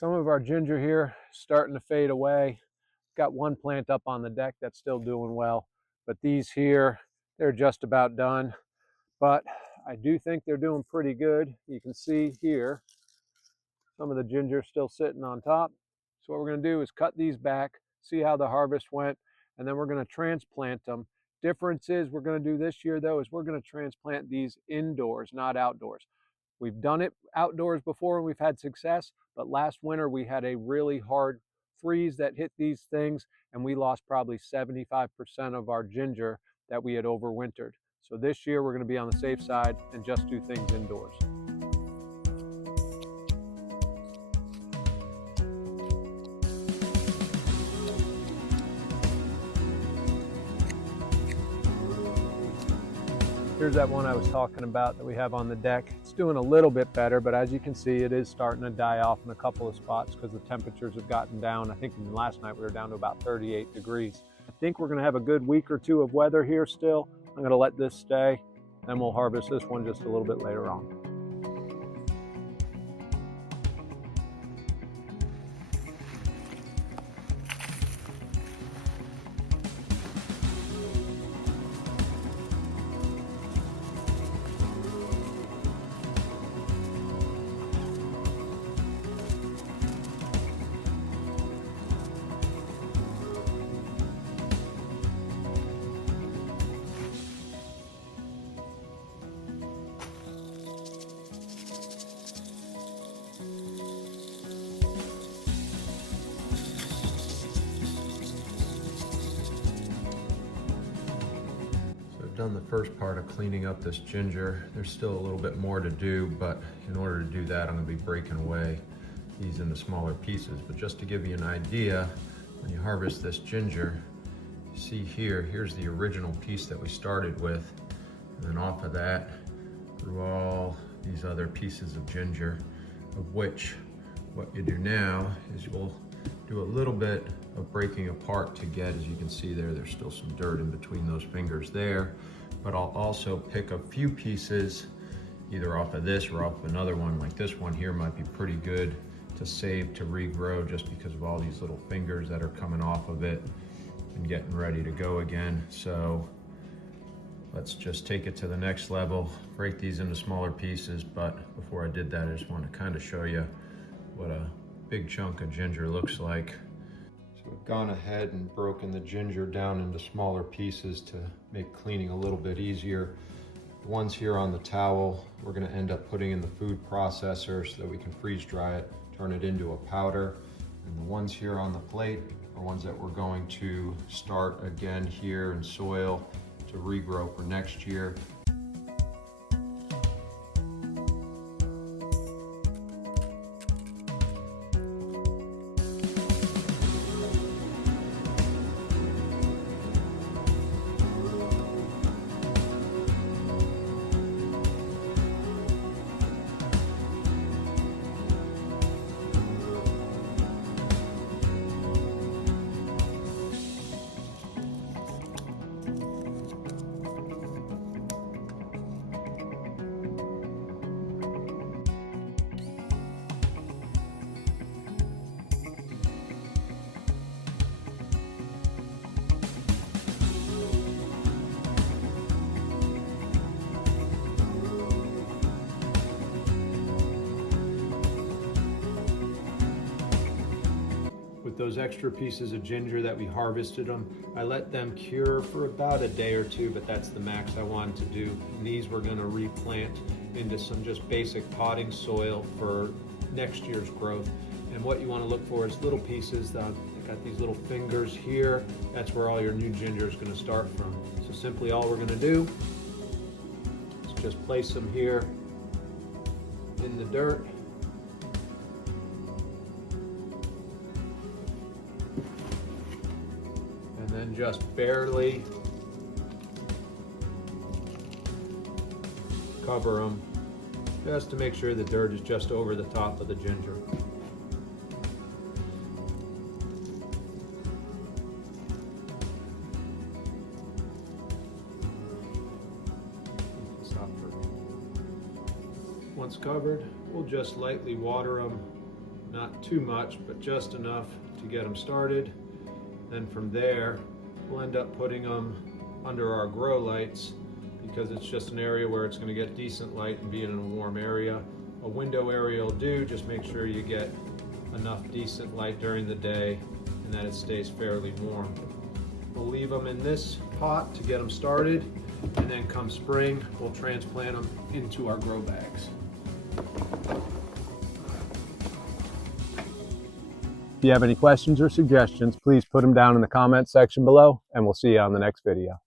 Some of our ginger here starting to fade away. Got one plant up on the deck that's still doing well, but these here, they're just about done. But I do think they're doing pretty good. You can see here, some of the ginger still sitting on top. So what we're going to do is cut these back, see how the harvest went, and then we're going to transplant them. Difference is we're going to do this year though is we're going to transplant these indoors, not outdoors. We've done it outdoors before and we've had success, but last winter we had a really hard freeze that hit these things and we lost probably 75% of our ginger that we had overwintered. So this year we're going to be on the safe side and just do things indoors. Here's that one I was talking about that we have on the deck. It's doing a little bit better, but as you can see, it is starting to die off in a couple of spots because the temperatures have gotten down. I think last night we were down to about 38 degrees. I think we're gonna have a good week or two of weather here still. I'm gonna let this stay, then we'll harvest this one just a little bit later on. Done the first part of cleaning up this ginger. There's still a little bit more to do, but in order to do that, I'm gonna be breaking away these into smaller pieces. But just to give you an idea, when you harvest this ginger, you see here, here's the original piece that we started with. And then off of that, through all these other pieces of ginger, of which what you do now is you'll do a little bit of breaking apart to get, as you can see there, there's still some dirt in between those fingers there, but I'll also pick a few pieces either off of this or off of another one. Like this one here might be pretty good to save to regrow just because of all these little fingers that are coming off of it and getting ready to go again. So let's just take it to the next level, break these into smaller pieces. But before I did that, I just want to kind of show you what a big chunk of ginger looks like. So we've gone ahead and broken the ginger down into smaller pieces to make cleaning a little bit easier. The ones here on the towel, we're gonna end up putting in the food processor so that we can freeze dry it, turn it into a powder. And the ones here on the plate are ones that we're going to start again here in soil to regrow for next year. Those extra pieces of ginger that we harvested them, I let them cure for about a day or two, but that's the max I wanted to do. And these we're going to replant into some just basic potting soil for next year's growth. And what you want to look for is little pieces that got these little fingers here. That's where all your new ginger is going to start from. So simply all we're going to do is just place them here in the dirt. And then just barely cover them, just to make sure the dirt is just over the top of the ginger. Once covered, we'll just lightly water them, not too much, but just enough to get them started. Then from there, we'll end up putting them under our grow lights because it's just an area where it's going to get decent light and being in a warm area. A window area will do, just make sure you get enough decent light during the day and that it stays fairly warm. We'll leave them in this pot to get them started, and then come spring, we'll transplant them into our grow bags. If you have any questions or suggestions, please put them down in the comments section below, and we'll see you on the next video.